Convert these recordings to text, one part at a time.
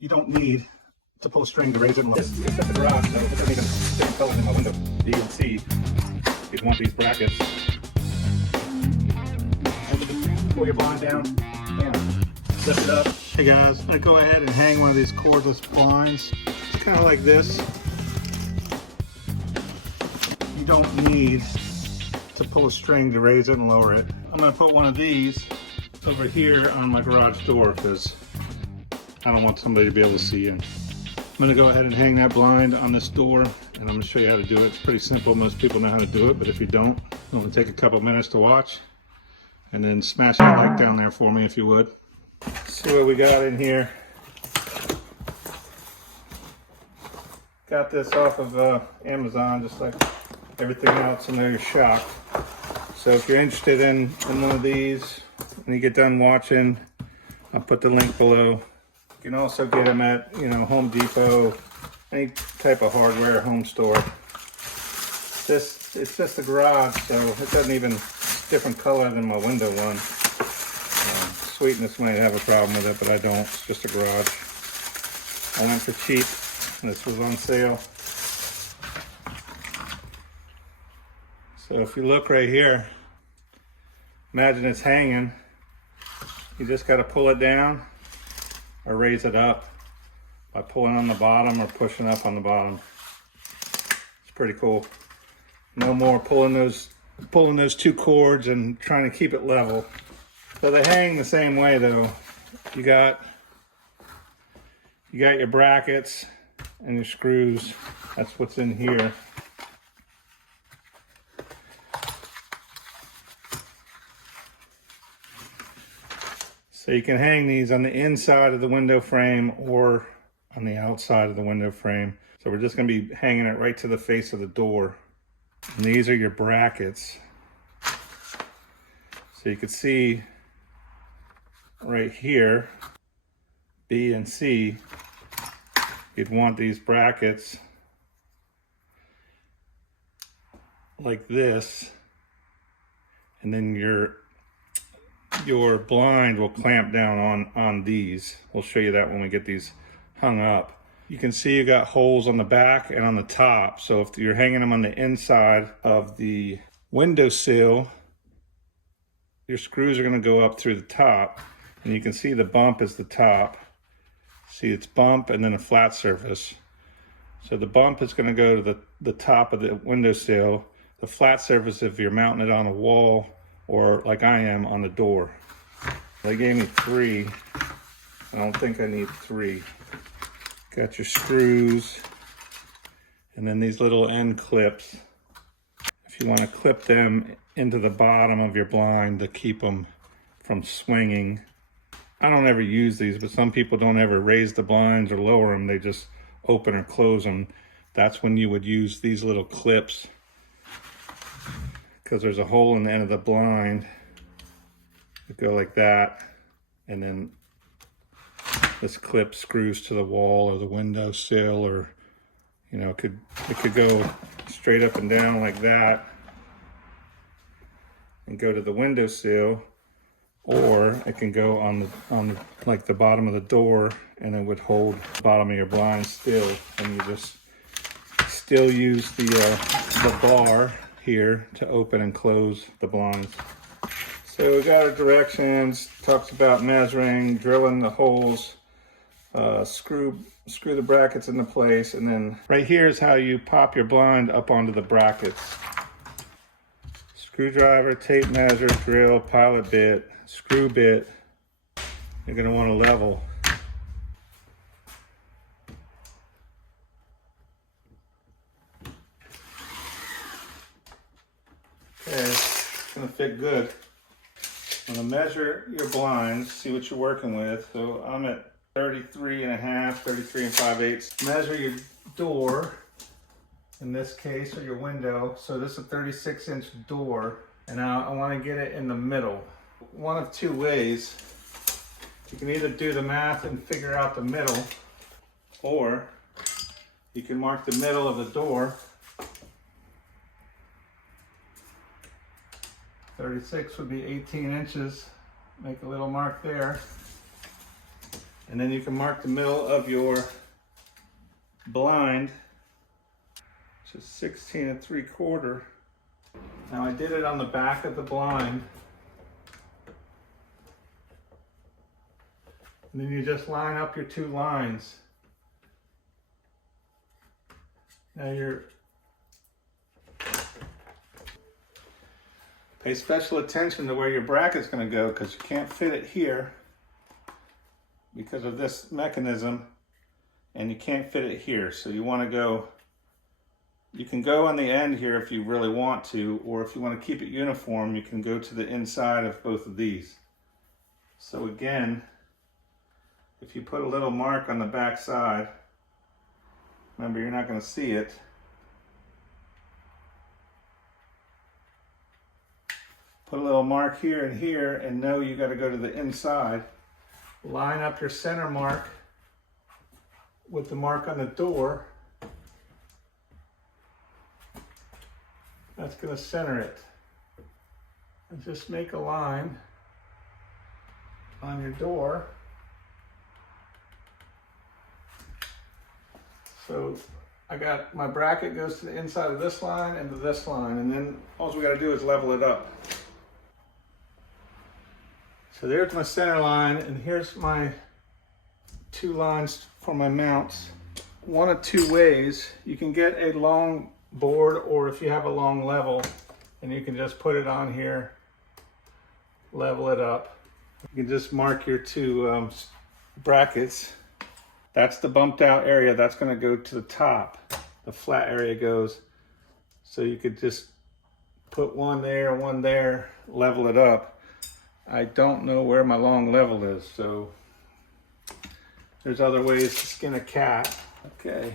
You don't need to pull a string to raise it. This is at the garage, so it doesn't even fit colors in my window. B and C, you'd want these brackets. Pull your blind down and lift it up. Hey guys, I'm gonna go ahead and hang one of these cordless blinds. It's kind of like this. You don't need to pull a string to raise it and lower it. I'm gonna put one of these over here on my garage door because I don't want somebody to be able to see in. I'm gonna go ahead and hang that blind on this door, and I'm gonna show you how to do it. It's pretty simple. Most people know how to do it, but if you don't, it's gonna take a couple minutes to watch. And then smash that like down there for me if you would. See what we got in here. Got this off of Amazon, just like everything else in their shop. So if you're interested in one of these, when you get done watching, I'll put the link below. You can also get them at, Home Depot, any type of hardware home store. It's just a garage, so it doesn't even, different color than my window one. Sweetness might have a problem with it, but I don't. It's just a garage. I went for cheap. This was on sale. So if you look right here, imagine it's hanging. You just got to pull it down or raise it up by pulling on the bottom or pushing up on the bottom. It's pretty cool. No more pulling those two cords and trying to keep it level. So they hang the same way though. You got your brackets and your screws. That's what's in here. So you can hang these on the inside of the window frame or on the outside of the window frame. So we're just gonna be hanging it right to the face of the door. And these are your brackets. So you can see right here, B and C, you'd want these brackets like this, and then your blind will clamp down on these. We'll show you that when we get these hung up. You can see you got holes on the back and on the top. So if you're hanging them on the inside of the windowsill, your screws are going to go up through the top, and you can see the bump is the top. See, it's bump and then a flat surface. So the bump is going to go to the top of the windowsill. The flat surface, if you're mounting it on a wall or like I am on the door. They gave me 3. I don't think I need 3. Got your screws, and then these little end clips. If you want to clip them into the bottom of your blind to keep them from swinging. I don't ever use these, but some people don't ever raise the blinds or lower them. They just open or close them. That's when you would use these little clips, because there's a hole in the end of the blind. You go like that, and then this clip screws to the wall or the windowsill, or it could go straight up and down like that and go to the windowsill, or it can go on like the bottom of the door, and it would hold the bottom of your blind still, and you just still use the bar here to open and close the blinds. So we got our directions. Talks about measuring, drilling the holes, screw the brackets into place, and then right here is how you pop your blind up onto the brackets. Screwdriver, tape measure, drill, pilot bit, screw bit. You're going to want to level. Okay, it's going to fit good. I'm going to measure your blinds, see what you're working with. So I'm at 33 and a half, 33 and 5/8. Measure your door, in this case, or your window. So this is a 36-inch door, and now I want to get it in the middle. One of two ways. You can either do the math and figure out the middle, or you can mark the middle of the door. 36 would be 18 inches. Make a little mark there. And then you can mark the middle of your blind, which is 16 3/4. Now I did it on the back of the blind. And then you just line up your two lines. Now pay special attention to where your bracket's going to go, because you can't fit it here because of this mechanism, and you can't fit it here. So you want to go, you can go on the end here if you really want to, or if you want to keep it uniform, you can go to the inside of both of these. So again, if you put a little mark on the back side, remember you're not going to see it. Put a little mark here and here, and know you got to go to the inside. Line up your center mark with the mark on the door. That's going to center it. And just make a line on your door. So I got my bracket goes to the inside of this line and to this line, and then all we got to do is level it up. So there's my center line, and here's my two lines for my mounts. One of two ways. You can get a long board, or if you have a long level, and you can just put it on here, level it up. You can just mark your two brackets. That's the bumped out area. That's going to go to the top. The flat area goes. So you could just put one there, level it up. I don't know where my long level is, so there's other ways to skin a cat. Okay.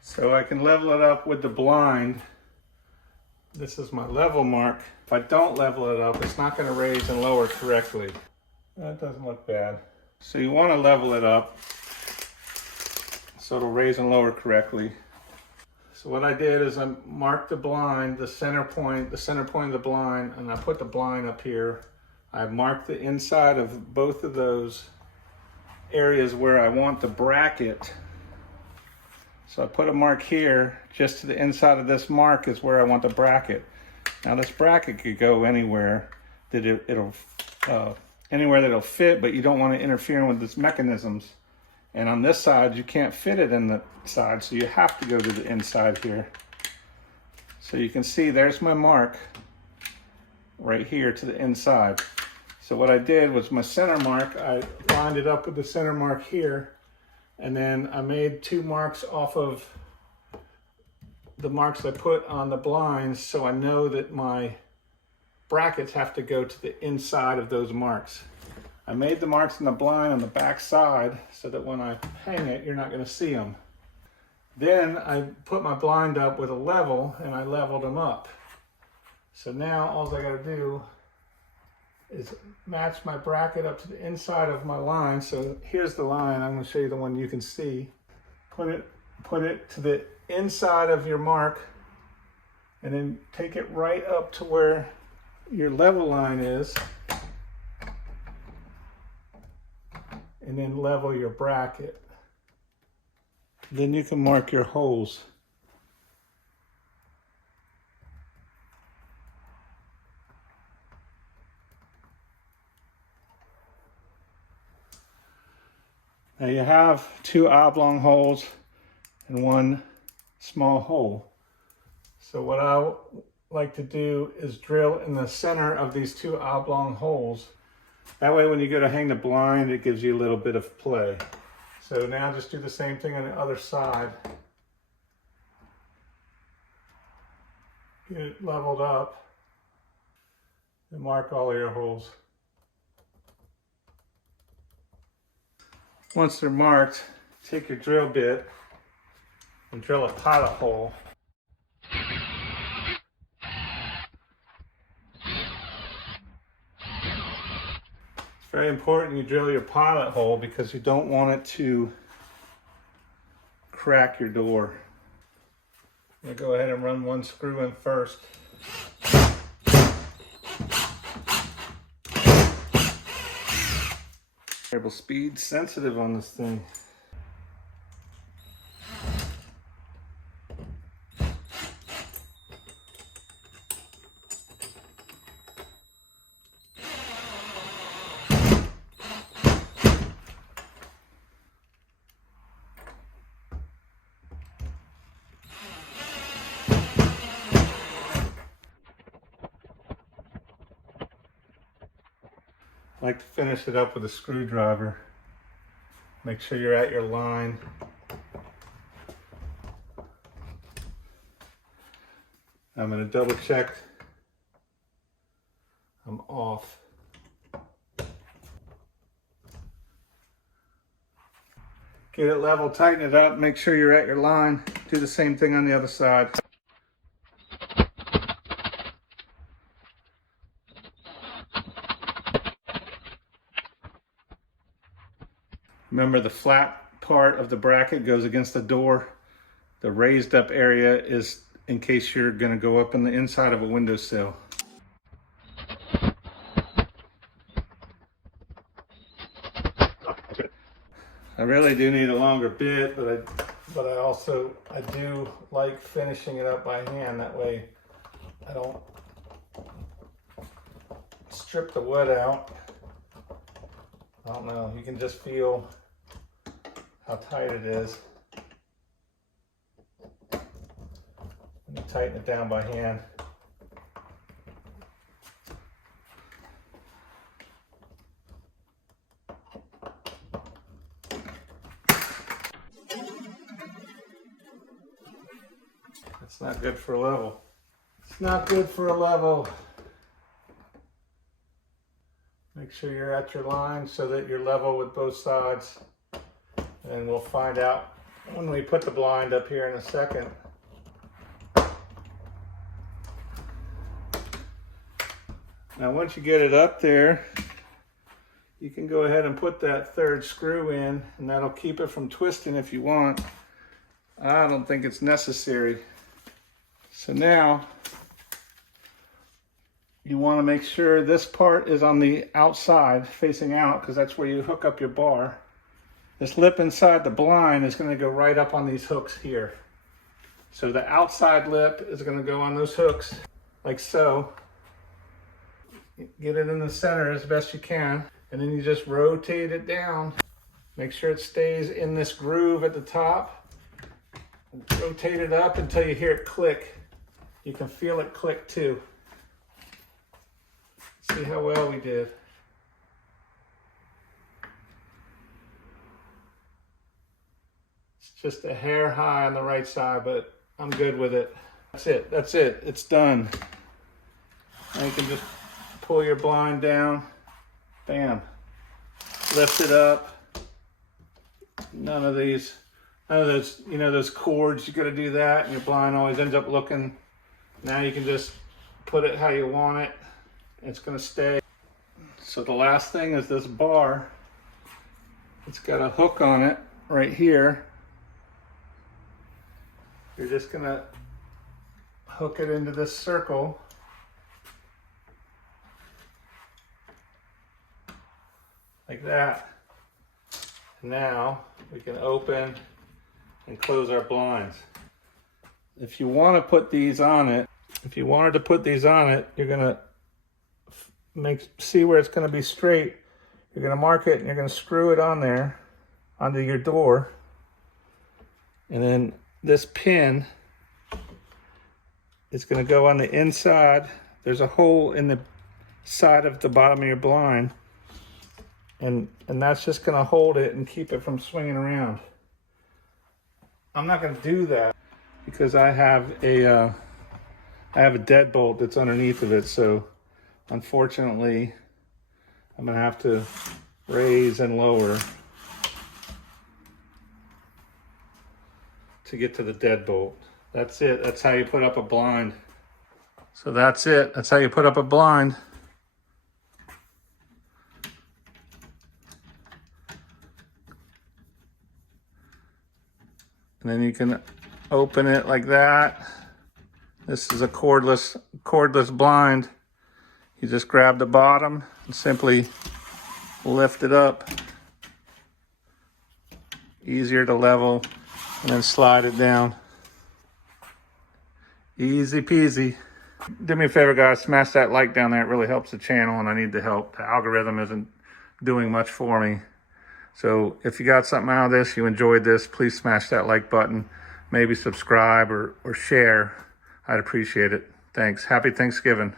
So I can level it up with the blind. This is my level mark. If I don't level it up, it's not going to raise and lower correctly. That doesn't look bad. So you want to level it up so it'll raise and lower correctly. So what I did is I marked the blind, the center point of the blind, and I put the blind up here. I marked the inside of both of those areas where I want the bracket. So I put a mark here, just to the inside of this mark is where I want the bracket. Now this bracket could go anywhere that anywhere that it'll fit, but you don't want to interfere with this mechanisms. And on this side, you can't fit it in the side, so you have to go to the inside here. So you can see there's my mark right here to the inside. So what I did was my center mark, I lined it up with the center mark here. And then I made two marks off of the marks I put on the blinds, so I know that my brackets have to go to the inside of those marks. I made the marks in the blind on the back side so that when I hang it, you're not going to see them. Then I put my blind up with a level, and I leveled them up. So now all I got to do is match my bracket up to the inside of my line. So here's the line. I'm going to show you the one you can see. Put it to the inside of your mark, and then take it right up to where your level line is, and then level your bracket. Then you can mark your holes. Now you have two oblong holes and one small hole. So what I like to do is drill in the center of these two oblong holes. That way when you go to hang the blind, it gives you a little bit of play. So now just do the same thing on the other side. Get it leveled up and mark all of your holes. Once they're marked, take your drill bit and drill a pilot hole. Very important you drill your pilot hole because you don't want it to crack your door. I'm gonna go ahead and run one screw in first. Variable speed sensitive on this thing. I like to finish it up with a screwdriver. Make sure you're at your line. I'm going to double check I'm off. Get it level, tighten it up, make sure you're at your line. Do the same thing on the other side. Remember, the flat part of the bracket goes against the door. The raised up area is in case you're going to go up on the inside of a windowsill. I really do need a longer bit, but I do like finishing it up by hand. That way I don't strip the wood out. I don't know, you can just feel how tight it is. When you tighten it down by hand. It's not good for a level. It's not good for a level. Make sure you're at your line so that you're level with both sides. And we'll find out when we put the blind up here in a second. Now once you get it up there, you can go ahead and put that third screw in, and that'll keep it from twisting if you want. I don't think it's necessary. So now, you want to make sure this part is on the outside, facing out, because that's where you hook up your bar. This lip inside the blind is going to go right up on these hooks here. So the outside lip is going to go on those hooks, like so. Get it in the center as best you can, and then you just rotate it down. Make sure it stays in this groove at the top. Rotate it up until you hear it click. You can feel it click too. See how well we did. It's just a hair high on the right side, but I'm good with it. That's it, it's done. Now you can just pull your blind down, bam. Lift it up. None of those, you know, those cords, you gotta do that, and your blind always ends up looking. Now you can just put it how you want it. It's gonna stay. So the last thing is this bar. It's got a hook on it right here. You're just gonna hook it into this circle. Like that. Now we can open and close our blinds. If you want to put these on it, you're gonna see where it's gonna be straight. You're gonna mark it and you're gonna screw it on there, onto your door. And then this pin is gonna go on the inside. There's a hole in the side of the bottom of your blind. And that's just gonna hold it and keep it from swinging around. I'm not gonna do that because I have a deadbolt that's underneath of it. So unfortunately, I'm gonna have to raise and lower to get to the deadbolt. That's it. That's how you put up a blind. So that's it. That's how you put up a blind. And then you can open it like that. This is a cordless blind. You just grab the bottom and simply lift it up. Easier to level, and then slide it down. Easy peasy. Do me a favor, guys, smash that like down there. It really helps the channel, and I need the help. The algorithm isn't doing much for me. So if you got something out of this, you enjoyed this, please smash that like button. Maybe subscribe or share. I'd appreciate it. Thanks. Happy Thanksgiving.